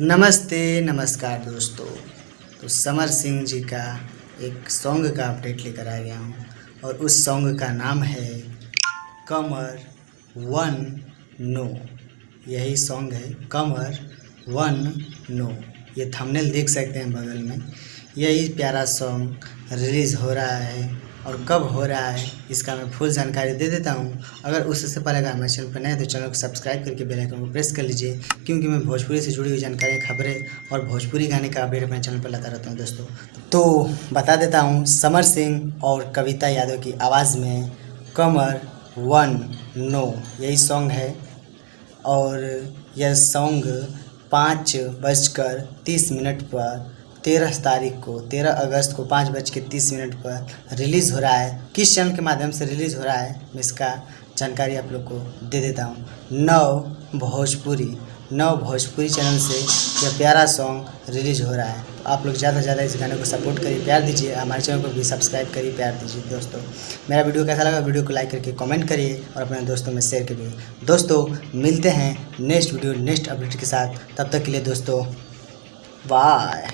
नमस्ते नमस्कार दोस्तों। तो समर सिंह जी का एक सॉन्ग का अपडेट लेकर आ गया हूँ और उस सॉन्ग का नाम है कमर वन नो। यही सॉन्ग है कमर वन नो। ये थंबनेल देख सकते हैं बगल में। यही प्यारा सॉन्ग रिलीज़ हो रहा है और कब हो रहा है इसका मैं फुल जानकारी दे देता हूँ। अगर उससे पहले अगर हमारे चैनल पर नए हैं तो चैनल को सब्सक्राइब करके बेल आइकन को प्रेस कर लीजिए, क्योंकि मैं भोजपुरी से जुड़ी हुई जानकारी, खबरें और भोजपुरी गाने का अपडेट अपने चैनल पर लाता रहता हूँ दोस्तों। तो बता देता हूँ, समर सिंह और कविता यादव की आवाज़ में कमर वन नो यही सॉन्ग है। और यह सॉन्ग 5:30 पर 13 अगस्त को 5:30 पर रिलीज़ हो रहा है। किस चैनल के माध्यम से रिलीज़ हो रहा है मैं इसका जानकारी आप लोग को दे देता हूँ। नव भोजपुरी चैनल से यह प्यारा सॉन्ग रिलीज़ हो रहा है। तो आप लोग ज़्यादा से ज़्यादा इस गाने को सपोर्ट करिए, प्यार दीजिए। हमारे चैनल को भी सब्सक्राइब करिए, प्यार दीजिए दोस्तों। मेरा वीडियो कैसा लगा वीडियो को लाइक करके कमेंट करिए और अपने दोस्तों में शेयर करिए। दोस्तों मिलते हैं नेक्स्ट वीडियो नेक्स्ट अपडेट के साथ। तब तक के लिए दोस्तों बाय।